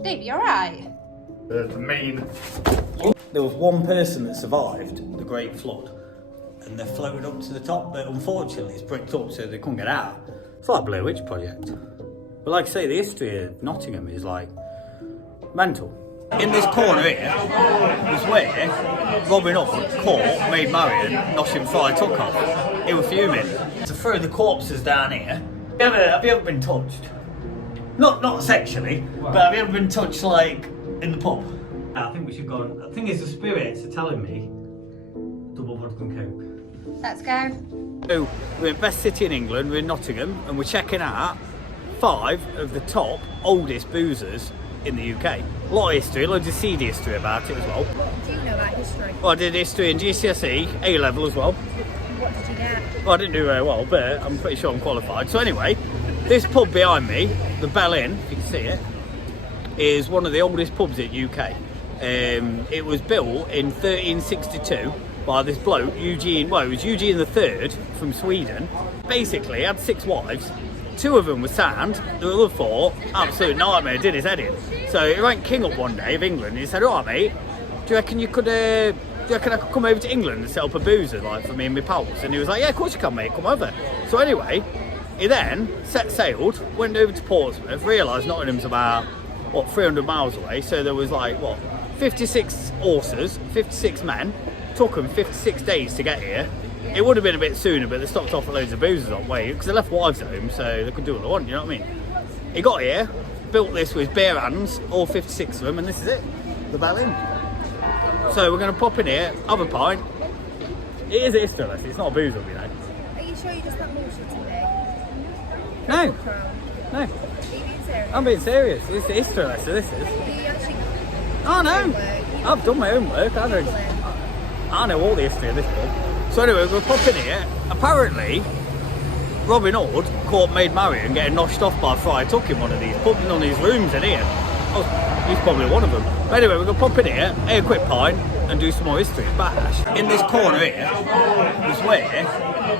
Dave, you alright? The main... There was one person that survived the Great Flood, and they floated up to the top, but unfortunately it's bricked up so they couldn't get out. It's like Blair Witch Project. But like I say, the history of Nottingham is like mental. In this corner here was where Robin Hood caught Maid Marian, Nottingham Friar took off. He was fuming. To throw the corpses down here. Have you ever been touched? Not sexually, but have you ever been touched like in the pub? I think we should go on. I think it's the spirits are telling me double vodka and coke. Let's go. So we're in the best city in England, we're in Nottingham, and we're checking out 5 of the top oldest boozers in the UK. A lot of history, loads of seedy history about it as well. Do you know about history? Well, I did history in GCSE, A level as well. What did you get? Well, I didn't do very well, but I'm pretty sure I'm qualified. So anyway, this pub behind me, the Bell Inn, if you can see it, is one of the oldest pubs in the UK. It was built in 1362 by this bloke, Eugene III from Sweden. Basically, he had 6 wives. 2 of them were sound, the other 4, absolute nightmare, did his head in. So he ranked king up one day of England and he said, "Alright mate, do you reckon I could come over to England and set up a boozer like for me and my pals?" And he was like, "Yeah, of course you can mate, come over." So anyway, he then set sailed, went over to Portsmouth, realised Nottingham's about, 300 miles away. So there was like, 56 horses, 56 men, took them 56 days to get here. It would have been a bit sooner, but they stopped off at loads of boozers on the way because they left wives at home, so they could do what they want, you know what I mean? He got here, built this with bare hands, all 56 of them, and this is it, the Bell Inn. So we're going to pop in here, have a pint. It is a history lesson, it's not a boozer, you know. Are you sure you just not bullshitting me? No, no, Are you being serious? I'm being serious. It's a history lesson, this is. Do you actually Oh no, homework? I've done my homework, I know all the history of this pub. So anyway, we're popping here. Apparently, Robin Hood caught Maid Marian getting noshed off by Friar Tuck in one of these pubs, in one of these rooms in here. Oh, he's probably one of them. But anyway, we're going to pop in here, have a quick pint, and do some more history. Bash. In this corner here was where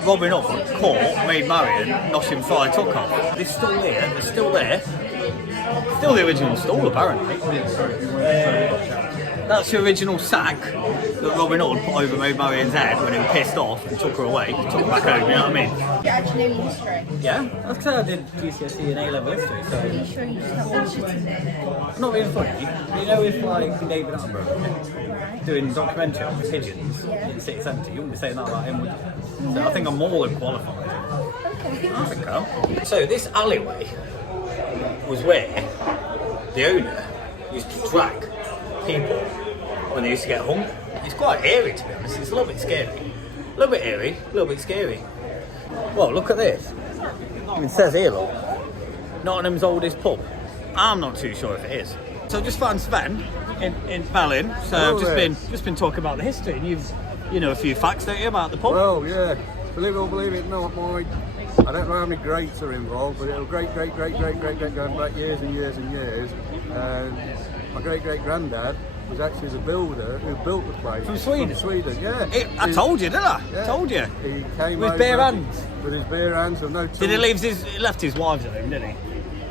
Robin Hood caught Maid Marian, Nottingham Friar Tuck off. They're still here, they're still there. Still the original stall, apparently. That's the original sack that Robin Hood put over Maid Marian's head when he was pissed off and took her away, took her back home, you know what I mean? You actually know your history? Yeah, that's because I did GCSE and A-level history, so... Are you sure you just not bullshitting me? Not being funny, you know if like David Attenborough doing documentary on pigeons in 670, you wouldn't be saying that about him, would you? So I think I'm more than qualified. Okay. I think I'm. So this alleyway was where the owner used to drag people when they used to get hung. It's quite eerie, to be honest. It's a little bit scary. A little bit eerie, a little bit scary. Well, look at this. It says here, look, Nottingham's oldest pub. I'm not too sure if it is. So I just found Sven in Bell Inn. So I've just been talking about the history, and you know a few facts, don't you, about the pub? Well, yeah. Believe it or believe it not, I don't know how many greats are involved, but it was great going back years and years and years. And my great-great-granddad was actually the builder who built the place. From Sweden? From Sweden, yeah. I told you, didn't I? Yeah. Told you. He came With over bare hands? With his bare hands and no tools. Did he left his wives at home, didn't he?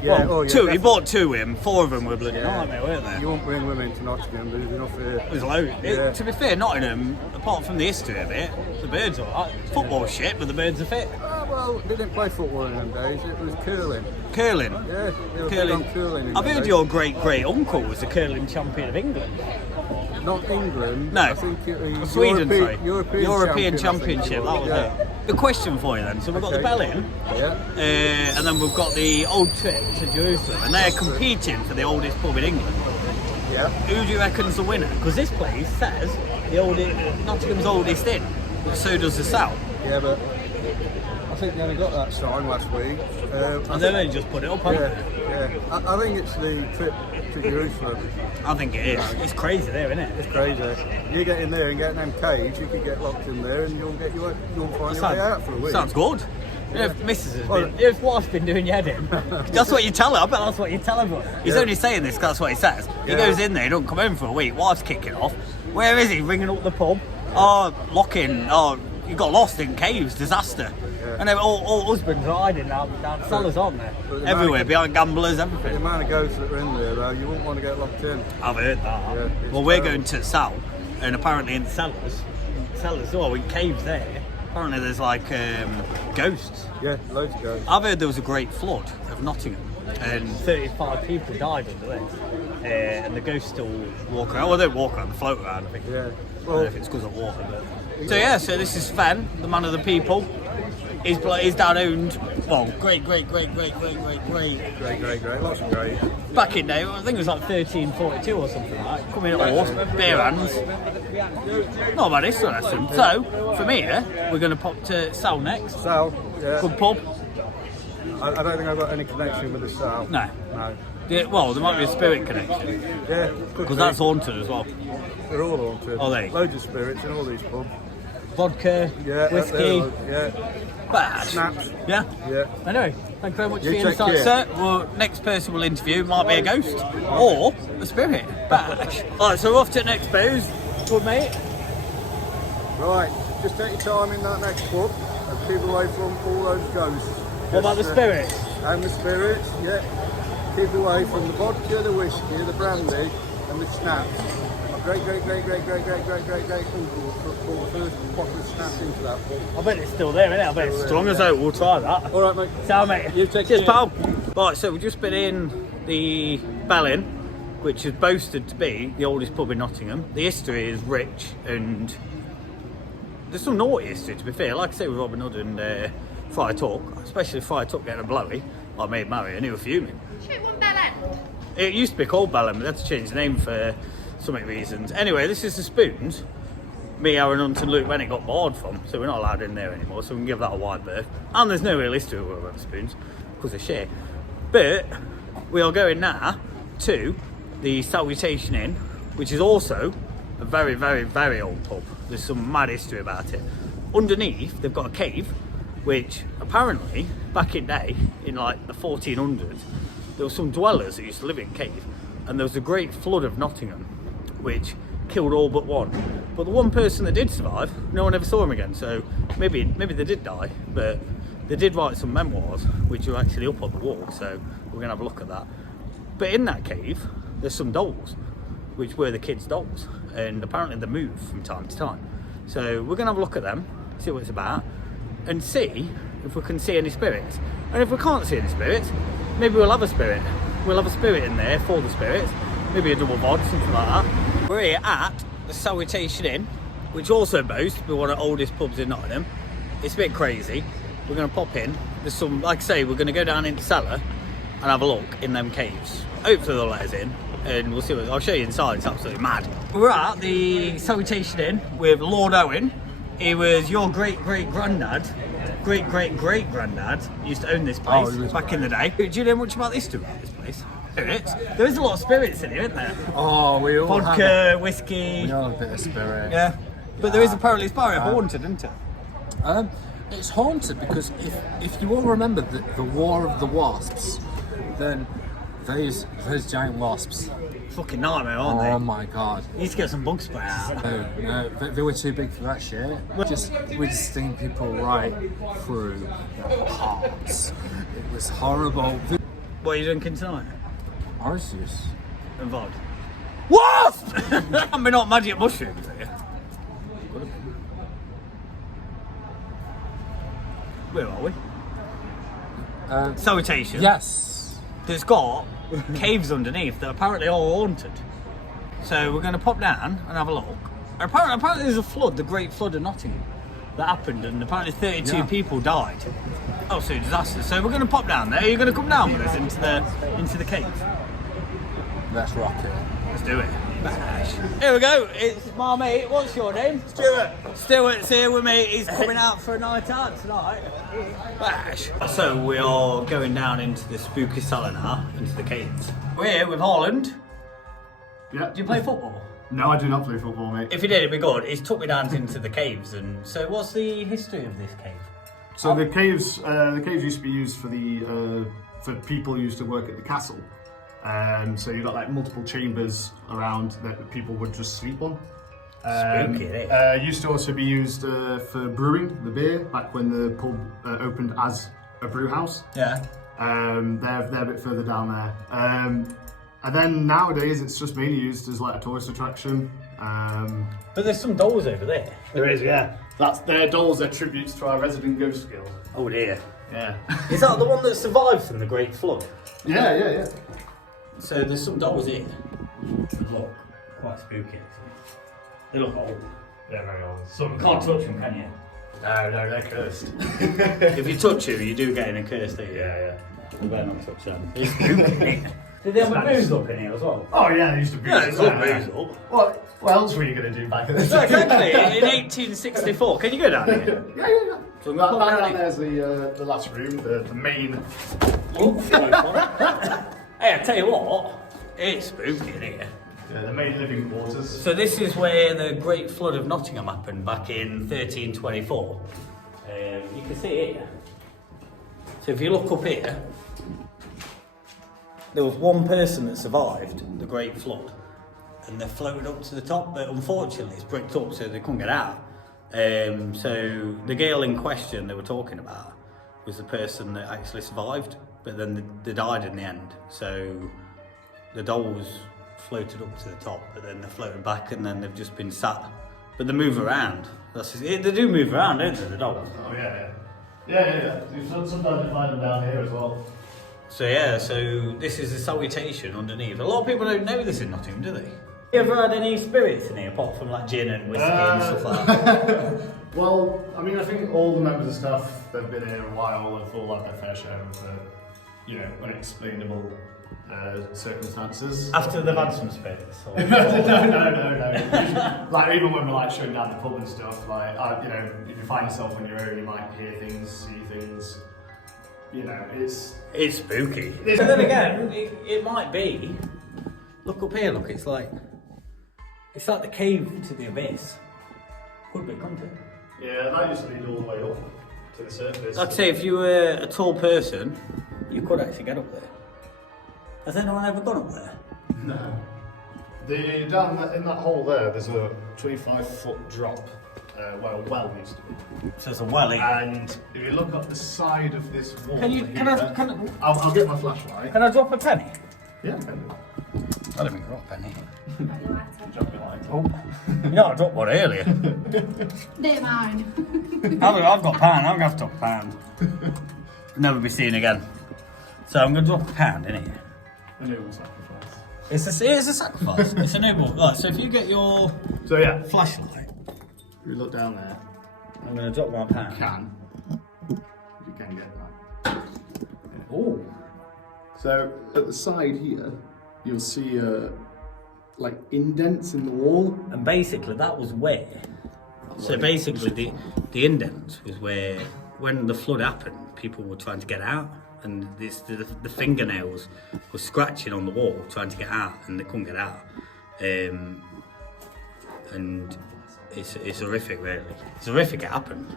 Yeah, well, 2. definitely. He bought 2 with him. 4 of them were bloody nightmare, weren't they? You won't bring women to Nottingham, there's enough here. There's loads. Yeah. To be fair, Nottingham, apart from the history of it, the birds are alright. Football's shit, but the birds are fit. Well, they didn't play football in them days, it was curling. Curling? Yeah, they were big on curling in I've them heard days. your great-great-uncle was the curling champion of England. Not England. No, I think it was Sweden, sorry. European Championship, that was it. The question for you then, so we've got the Bell Inn, Yeah. and then we've got the Old Trip to Jerusalem, and they're competing for the oldest pub in England. Yeah. Who do you reckon's the winner? Because this place says Nottingham's oldest inn, but so does the South. Yeah, but I think they only got that sign last week. And then they just put it up, haven't they? Yeah. I think it's the trip to Jerusalem. I think it is. It's crazy there, isn't it? It's crazy. You get in there and get in them caves, you could get locked in there and you'll find your way out for a week. Sounds good. You know, if Mrs. has been, if wife's been doing your head in, that's what you tell her. I bet that's what you tell her. He's only saying this because that's what he says. He goes in there, he don't come home for a week. Wife's kicking off. Where is he? Ringing up the pub. Oh, locking. Oh, you got lost in caves, disaster. Yeah. And then all husbands are hiding down cellars, aren't they? Everywhere, behind gamblers, everything. The amount of ghosts that are in there, though, you wouldn't want to get locked in. I've heard that. Yeah, well, we're going to Sal, and apparently in the cellars, in caves there, apparently there's like ghosts. Yeah, loads of ghosts. I've heard there was a great flood of Nottingham, and 35 people died under this. And the ghosts still walk around. Well, they don't walk around, they float around, I think. Yeah. I don't know if it's because of water, but... So yeah, so this is Sven, the man of the people. His dad owned, well, great, lots of great. Back in day, I think it was like 1342 or something like that. Coming at horse, bare hands. Not a bad history lesson. So, from here, we're going to pop to Sal next. Sal, yeah. Good pub. I don't think I've got any connection with the Sal. No. Yeah, well, there might be a spirit connection. Yeah, because that's haunted as well. They're all haunted. Oh, they? Loads of spirits in all these pubs. Vodka, whiskey, bad. Snaps. Yeah? Yeah. Anyway, thank you very much for your take insight, care. sir. Well, next person we'll interview might be a ghost or a spirit. Bash. Alright, so we're off to the next booze. Good, mate. Right, just take your time in that next pub and keep away from all those ghosts. What about the spirits? And the spirits, yeah. Keep away from the vodka, the whiskey, the brandy, and the snaps. Great uncle brought the first bottle of snaps into that pub. I bet it's still there, isn't it? I bet it's strong as oak. We'll try that. Alright, mate. Ciao, mate. You take Cheers, care. pal. Right, so we've just been in the Bell Inn, which is boasted to be the oldest pub in Nottingham. The history is rich and there's some naughty history, to be fair. Like I say with Robin Hood and Friar Tuck, especially Friar Tuck getting a blowy, like Maid Marian, he was fuming. Shoot one Bell End. It used to be called Bell Inn, but they had to change the name for some reasons. Anyway, this is the Spoons. Me, Aaron Hunt and Luke Bennett got bored from, so we're not allowed in there anymore, so we can give that a wide berth. And there's no real history about the Spoons, because of share. But we are going now to the Salutation Inn, which is also a very, very, very old pub. There's some mad history about it. Underneath, they've got a cave, which apparently, back in day, in like the 1400s, there were some dwellers that used to live in cave, and there was a great flood of Nottingham, which killed all but one. But the one person that did survive, no one ever saw him again, so maybe they did die, but they did write some memoirs, which are actually up on the wall, so we're gonna have a look at that. But in that cave, there's some dolls, which were the kids' dolls, and apparently they move from time to time. So we're gonna have a look at them, see what it's about, and see if we can see any spirits. And if we can't see any spirits, maybe we'll have a spirit. We'll have a spirit in there for the spirits, maybe a double bod, something like that. We're here at the Salutation Inn, which also boasts to be one of the oldest pubs in Nottingham. It's a bit crazy. We're going to pop in. There's some, like I say, we're going to go down into the cellar and have a look in them caves. Hopefully they'll let us in, and we'll see what, I'll show you inside. It's absolutely mad. We're at the Salutation Inn with Lord Owen. He was your great-great-granddad. Great-great-great-granddad used to own this place back in the day. Do you know much about the history about this place? There is a lot of spirits in here, isn't there? Oh, we all vodka, whiskey. We all have a bit of spirit. Yeah, but there is apparently it's very haunted, isn't it? It's haunted because if you all remember the War of the Wasps, then those giant wasps. Fucking nightmare, aren't they? Oh my god! You need to get some bug spray out. No, they were too big for that shit. We just sting people right through their hearts. It was horrible. What are you drinking tonight? Orange juice. And VOD. What? I mean, not magic mushrooms, are you? Where are we? Salutation. Yes. There's got caves underneath that apparently are haunted. So we're going to pop down and have a look. Apparently there's a flood, the Great Flood of Nottingham, that happened, and apparently 32 people died. Absolute disaster. So we're going to pop down there. Are you going to come down with us into the cave? Let's rock it. Let's do it. Bash. Here we go. It's my mate. What's your name? Stuart. Stuart's here with me. He's coming out for a night out tonight. Bash. So we are going down into the spooky cellar now, into the caves. We're here with Holland. Yeah. Do you play football? No, I do not play football, mate. If you did, it'd be good. He's took me down into the caves, and so what's the history of this cave? So the caves used to be used for people who used to work at the castle. So you've got like multiple chambers around that people would just sleep on. Spooky, isn't it? Used to also be used for brewing the beer back when the pub opened as a brew house. Yeah. They're a bit further down there. And then nowadays it's just mainly used as like a tourist attraction. But there's some dolls over there. There is, yeah. That's their dolls, their tributes to our resident ghost guild. Oh dear. Yeah. Is that the one that survived from the Great Flood? Yeah. So there's some dolls here. Look, quite spooky. They look old. Yeah, very old. You can't touch them, can you? No, they're cursed. If you touch them, you do get in a curse, don't you? Yeah. You better not touch them. It's spooky. Did they have a booze up in here as well? Oh yeah, they used to be. Yeah, it's not booze up. What else were you going to do back in the So day? exactly, in 1864. Can you go down here? Yeah. So That come down down there's the last room, the main. Hey, I tell you what, it's spooky in here. Yeah, the main living quarters. So this is where the Great Flood of Nottingham happened back in 1324. You can see it here. So if you look up here, there was one person that survived the Great Flood, and they floated up to the top, but unfortunately it's bricked up so they couldn't get out. So the girl in question they were talking about was the person that actually survived, but then they died in the end. So the dolls floated up to the top, but then they floated back, and then they've just been sat. But they move around. They do move around, don't they, the dolls? Oh yeah. Sometimes you find them down here as well. So yeah, so this is the salutation underneath. A lot of people don't know this in Nottingham, do they? You ever had any spirits in here, apart from like gin and whiskey and stuff like that? Well, I mean, I think all the members of staff that have been here a while have all had their fair share of, unexplainable circumstances. After they've had some spirits? Or... no. Like even when we're like showing down the pub and stuff, like if you find yourself on your own, you might hear things, see things. It's spooky. But then again, it might be. Look up here. Look, it's like the cave to the abyss. Could be, couldn't it? Yeah, that used to lead all the way up to the surface. Like I say, if you were a tall person, you could actually get up there. Has anyone ever gone up there? No. Down in that hole there's a 25-foot drop where a well used to be. So there's a well here. And if you look up the side of this wall, I'll get my flashlight. Can I drop a penny? Yeah, can do. I don't think I dropped a penny. Drop your light. Oh, I dropped one earlier. They're mine. I've got a pound. I'm gonna have to drop a pound. Never be seen again. So I'm gonna drop a pound in here. A noble sacrifice. It's a sacrifice. It's a noble. Right, so if you get your flashlight, if you look down there, I'm gonna drop my pound. You can get that. Oh. So at the side here, you'll see like indents in the wall. And basically that was where. So basically the indent was where when the flood happened, people were trying to get out. And the fingernails were scratching on the wall trying to get out, and they couldn't get out. And it's horrific, really. It's horrific it happened.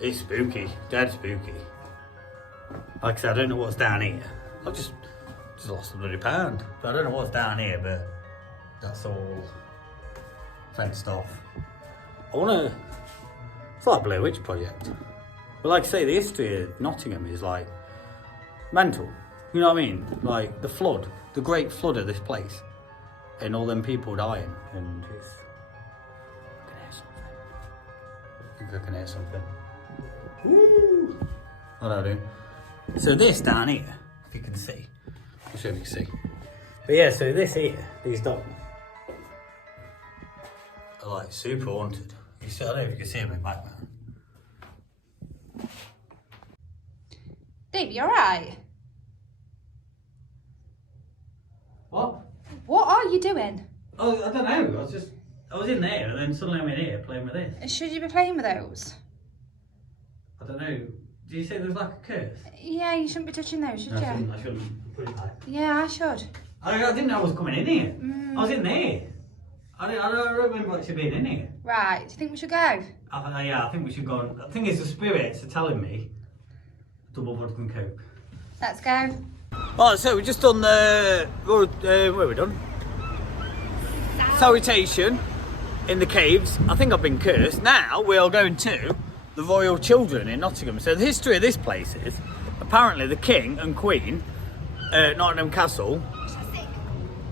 It's spooky, dead spooky. Like I said, I don't know what's down here. I've just lost a bloody pound. But I don't know what's down here, but that's all fenced off. It's like Blair Witch Project. But like I say, the history of Nottingham is like mental. You know what I mean? Like the flood, the great flood of this place, and all them people dying. And it's... I think I can hear something. Woo! What do I do? So this down here, if you can see, I'll show you if you can see. But yeah, so this here, these dogs, are like super haunted. I don't know if you can see them in the background. Dave, you alright? What? What are you doing? Oh, I don't know. I was in there and then suddenly I'm in here playing with this. Should you be playing with those? I don't know. Did you say there was like a curse? Yeah, you shouldn't be touching those, should you? I shouldn't put it back. Yeah, I should. I didn't know I was coming in here. I was in there. I don't remember actually being in here. Right, do you think we should go? I think we should go. I think it's the spirits are telling me double vodka and coke. Let's go. Right, so we've just done the... where are we done? salutation in the caves. I think I've been cursed. Now we are going to the Royal Children in Nottingham. So the history of this place is apparently the King and Queen at Nottingham Castle.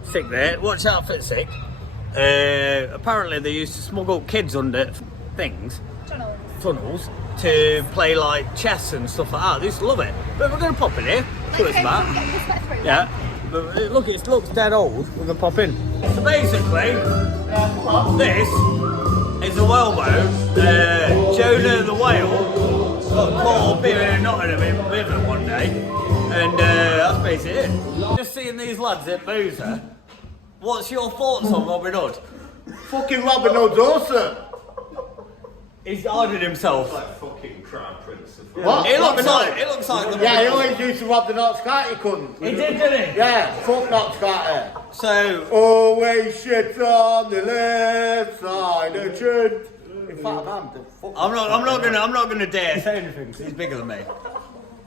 Sick there. Watch out for sick. Apparently they used to smuggle kids under things, tunnels, to play like chess and stuff like that. They used to love it. But we're going to pop in here. See what it's about. Yeah. But look, it looks dead old. We're going to pop in. So basically, this is a whaleboat. Jonah the whale got caught up here in Nottingham in the river one day. And that's basically it. Just seeing these lads at Boozer. What's your thoughts on Robin Hood? Fucking Robin Hood's awesome. He's hiding himself. Like fucking Crown Prince. What? It looks like the Yeah, he always used to rob the Knox Carty, couldn't he? Did, didn't he? Yeah, fuck Knox Carty. So always shit on the left side of truth. In fact, I'm not gonna dare say anything because he's bigger than me.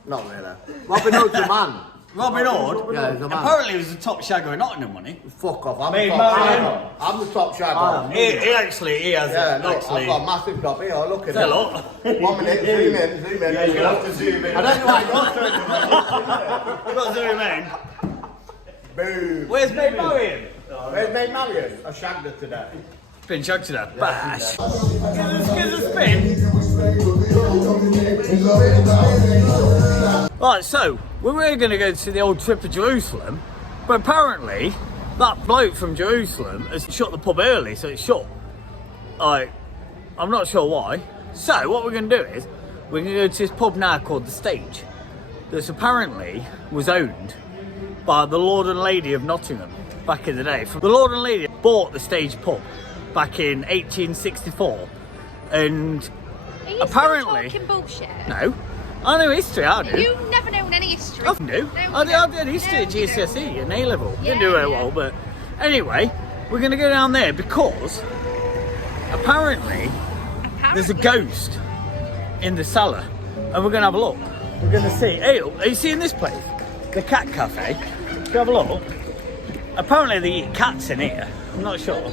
Not really. Robin Hood's a man. Robin Hood? Yeah, he's a man. Apparently he was the top shagger in Nottingham, wasn't he? Fuck off, I'm Mate, the top shagger. I'm the top shagger. He has Yeah, it, look, actually. I've got a massive top here, look at Say it. look. 1 minute, zoom in. Yeah, you have to zoom in. I don't know why You've got to zoom in. Boom. Where's Maid Marion? Where's Maid Marion? I shagged her today. Been chugged to that. Bash. Give us a spin. Right, so we were going to go to the old trip of Jerusalem, but apparently that bloke from Jerusalem has shut the pub early, so it's shut. I'm not sure why. So what we're going to do is we're going to go to this pub now called The Stage. This apparently was owned by the Lord and Lady of Nottingham back in the day. The Lord and Lady bought the Stage pub back in 1864, and Are you apparently still talking bullshit? no, I know history. I do. You've never known any history. I do. I did history at GCSE and A level. Didn't do very well, but anyway, we're going to go down there because apparently there's a ghost in the cellar, and we're going to have a look. We're going to see. Hey, are you seeing this place? The Cat Cafe. If you have a look, apparently they eat cats in here. I'm not sure.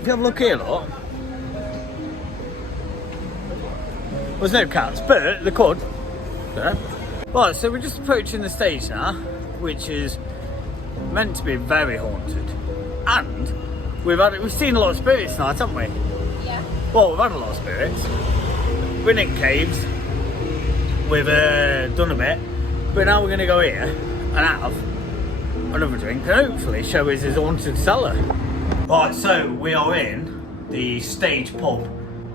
If you have a look here, look. There's no cats, but they could. Yeah. Right, so we're just approaching the stage now, which is meant to be very haunted. And we've seen a lot of spirits tonight, haven't we? Yeah. Well, we've had a lot of spirits. We're in caves. We've done a bit. But now we're going to go here and have another drink and hopefully show us his haunted cellar. Right, so we are in the Stage pub.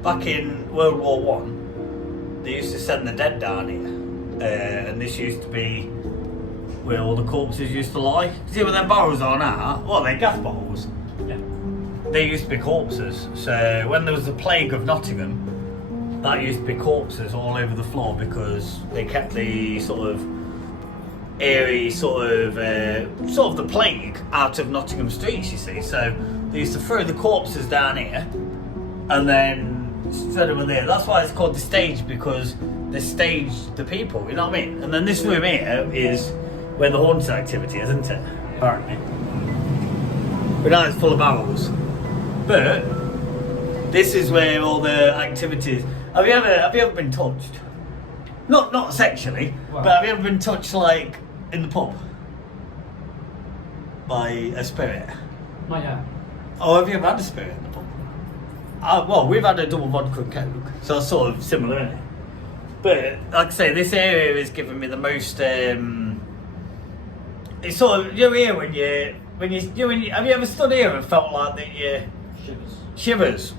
Back in World War One, they used to send the dead down here. And this used to be where all the corpses used to lie. See where their barrels are now? Well, they're gas bottles. Yeah. They used to be corpses. So when there was the plague of Nottingham, that used to be corpses all over the floor because they kept the sort of airy sort of the plague out of Nottingham streets, you see. So they used to throw the corpses down here and then set them in there. That's why it's called the Stage, because they stage the people, you know what I mean? And then this room here is where the haunted activity is, isn't it? Apparently. But now it's full of barrels. But this is where all the activities. Have you ever been touched? Not sexually, but have you ever been touched like in the pub by a spirit? Not yet. Oh, have you ever had a spirit in the pub? Well, we've had a double vodka and coke, so it's sort of similar, isn't it? But like I say, this area is giving me the most. It's sort of here when you have you ever stood here and felt like that you shivers?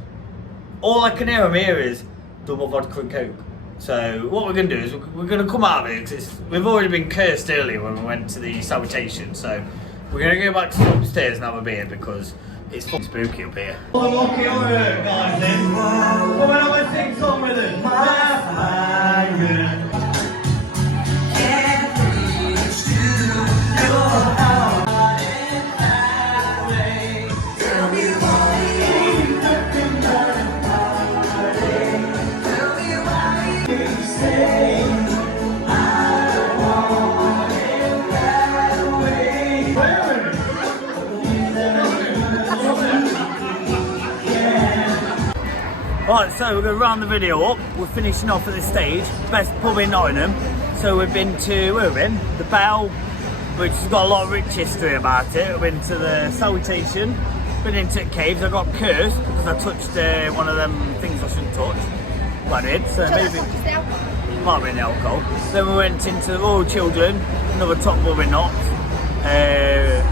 All I can hear from here is double vodka and coke. So what we're going to do is we're going to come out of it because we've already been cursed earlier when we went to the salutation. So we're going to go back to upstairs and have a beer because it's fucking spooky up here. I'm walking over guys then. Come on, I'm going to sing a song with us. Right, so we're going to round the video up. We're finishing off at this stage. Best pub in Nottingham. So we've been to, where have we been? The Bell, which has got a lot of rich history about it. We've been to the Salutation, been into caves. I got cursed because I touched one of them things I shouldn't touch. But I did, so maybe might have been the alcohol. Then we went into the Royal Children, another top pub in Notts.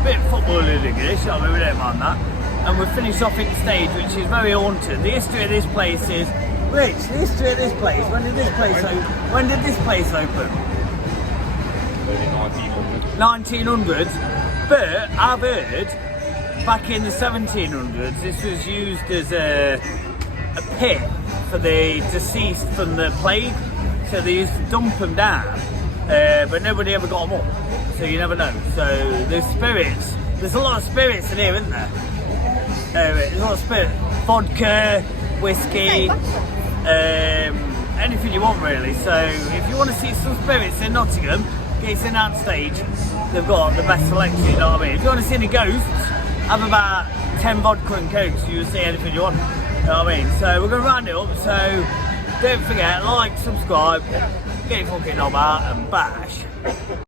Bit of football in English, I mean, we don't mind that. And we finished off in the stage, which is very haunted. The history of this place is, Rich, the history of this place, when did this place open? 1900s, but I've heard back in the 1700s this was used as a pit for the deceased from the plague, so they used to dump them down, but nobody ever got them up, so you never know. So there's spirits, there's a lot of spirits in here, isn't there? There's a lot of spirits, vodka, whiskey, anything you want really. So if you want to see some spirits in Nottingham, get in that stage, they've got the best selection, you know what I mean? If you want to see any ghosts, have about 10 vodka and cokes, you'll see anything you want, you know what I mean? So we're going to round it up, so don't forget, like, subscribe, get your fucking knob out and bash.